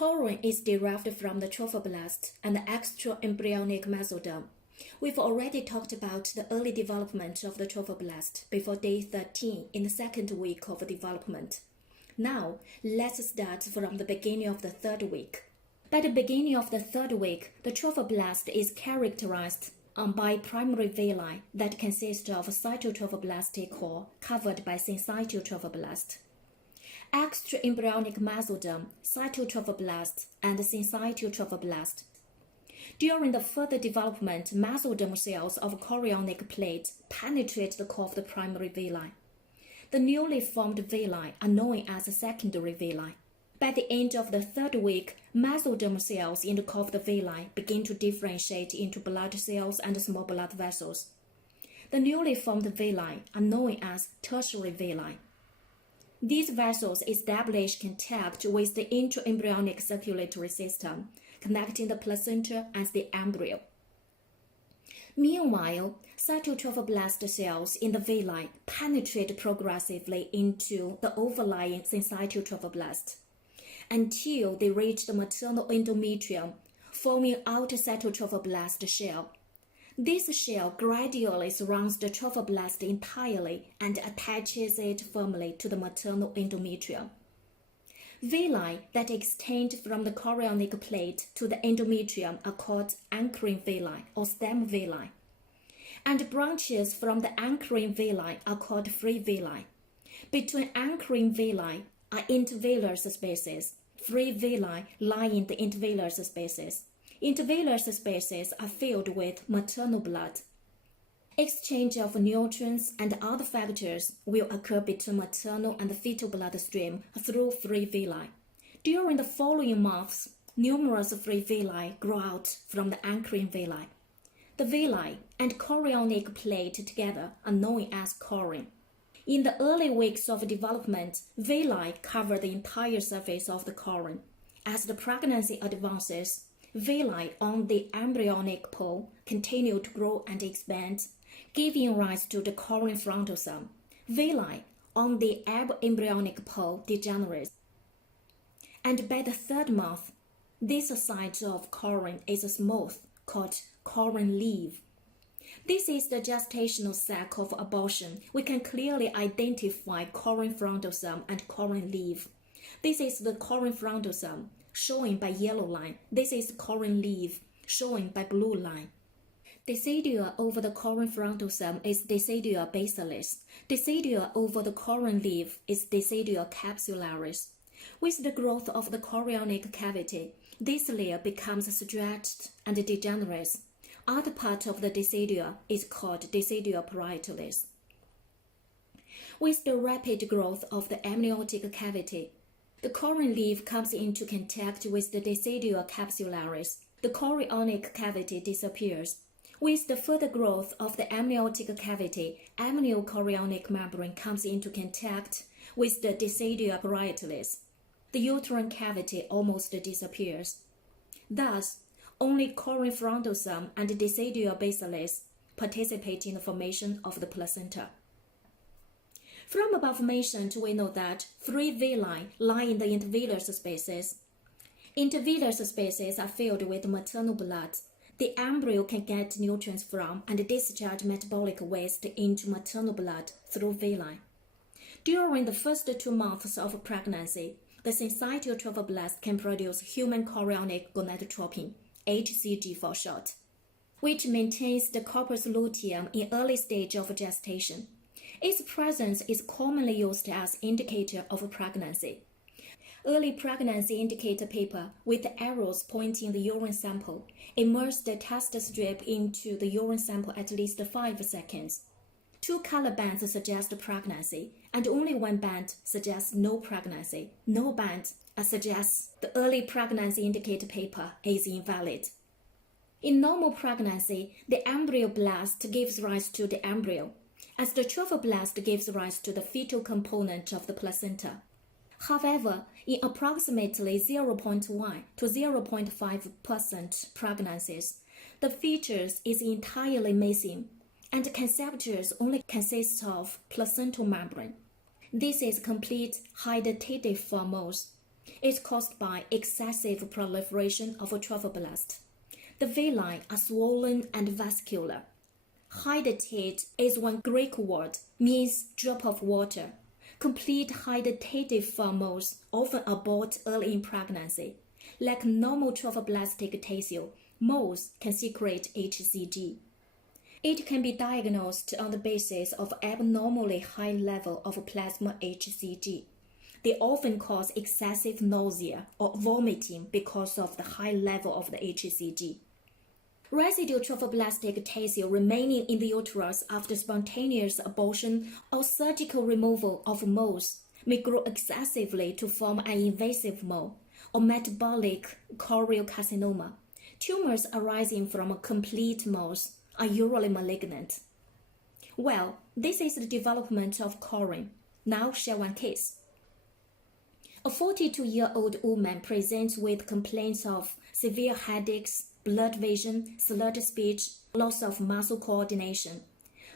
chorion is derived from the trophoblast and the extraembryonic mesoderm. We've already talked about the early development of the trophoblast before day 13 in the second week of development. Now, let's start from the beginning of the third week. By the beginning of the third week, the trophoblast is characterized by primary villi that consist of a cytotrophoblastic core covered by syncytotrophoblast, extraembryonic mesoderm, cytotrophoblast, and syncytotrophoblast. During the further development, mesoderm cells of chorionic plate penetrate the core of the primary villi. The newly formed villi are known as secondary villi. By the end of the third week, mesoderm cells in the core of the villi begin to differentiate into blood cells and small blood vessels. The newly formed villi are known as tertiary villi. These vessels establish contact with the intraembryonic circulatory system, connecting the placenta and the embryo. Meanwhile, cytotrophoblast cells in the villi penetrate progressively into the overlying syncytotrophoblast until they reach the maternal endometrium, forming outer cytotrophoblast shell. This shell gradually surrounds the trophoblast entirely and attaches it firmly to the maternal endometrium. Villi that extend from the chorionic plate to the endometrium are called anchoring villi or stem villi, and branches from the anchoring villi are called free villi. Between anchoring villi are intervillous spaces. Free villi lie in the intervillous spaces. Intervillous spaces are filled with maternal blood. Exchange of nutrients and other factors will occur between maternal and fetal bloodstream through free villi. During the following months, numerous free villi grow out from the anchoring villi. The villi and chorionic plate together are known as chorion. In the early weeks of development, villi cover the entire surface of the chorion. As the pregnancy advances, villi on the embryonic pole continue to grow and expand, giving rise to the chorion frontosome. Villi on the embryonic pole degenerates. And by the third month, this side of chorion is smooth, called chorion leaf. This is the gestational sac of abortion. We can clearly identify chorion frontosome and chorion leaf. This is the chorion frontosome, shown by yellow line. This is chorion leaf, shown by blue line. Decidua over the chorion frontosome is Decidua basalis. Decidua over the chorion leaf is Decidua capsularis. With the growth of the chorionic cavity, this layer becomes stretched and degenerates. Other part of the decidua is called Decidua parietalis. With the rapid growth of the amniotic cavity, the chorion leaf comes into contact with the Decidua capsularis. The chorionic cavity disappears. With the further growth of the amniotic cavity, amniochorionic membrane comes into contact with the Decidua parietalis. The uterine cavity almost disappears. Thus, only chorion frontosome and Decidua basalis participate in the formation of the placenta. From above mentioned, we know that free villi lie in the intervillous spaces. Intervillous spaces are filled with maternal blood. The embryo can get nutrients from and discharge metabolic waste into maternal blood through villi. During the first 2 months of pregnancy, the syncytotrophoblast can produce human chorionic gonadotropin, HCG for short, which maintains the corpus luteum in early stage of gestation. Its presence is commonly used as indicator of pregnancy. Early pregnancy indicator paper with arrows pointing the urine sample immerse the test strip into the urine sample at least 5 seconds. 2 color bands suggest pregnancy, and only 1 band suggests no pregnancy. No band suggests the early pregnancy indicator paper is invalid. In normal pregnancy, the embryoblast gives rise to the embryo, as the trophoblast gives rise to the fetal component of the placenta. However, in approximately 0.1 to 0.5% pregnancies, the fetus is entirely missing, and conceptus only consists of placental membrane. This is complete hydatidformose. It's caused by excessive proliferation of trophoblasts. The villi are swollen and vascular. Hydatid is one Greek word, means drop of water. Complete hydatidiform moles often abort early in pregnancy. Like normal trophoblastic tissue, moles can secrete HCG. It can be diagnosed on the basis of abnormally high level of plasma HCG. They often cause excessive nausea or vomiting because of the high level of the HCG. Residual trophoblastic tissue remaining in the uterus after spontaneous abortion or surgical removal of moles may grow excessively to form an invasive mole or metabolic choriocarcinoma. Tumors arising from complete moles are usually malignant. Well, this is the development of chorion. Now share one case. A 42-year-old woman presents with complaints of severe headaches, blurred vision, slurred speech, loss of muscle coordination.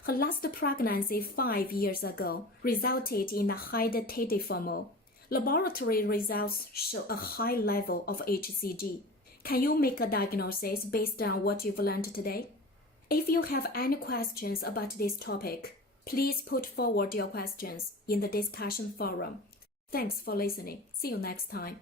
Her last pregnancy 5 years ago resulted in a hydatidiform mole. Laboratory results show a high level of HCG. Can you make a diagnosis based on what you've learned today? If you have any questions about this topic, please put forward your questions in the discussion forum. Thanks for listening. See you next time.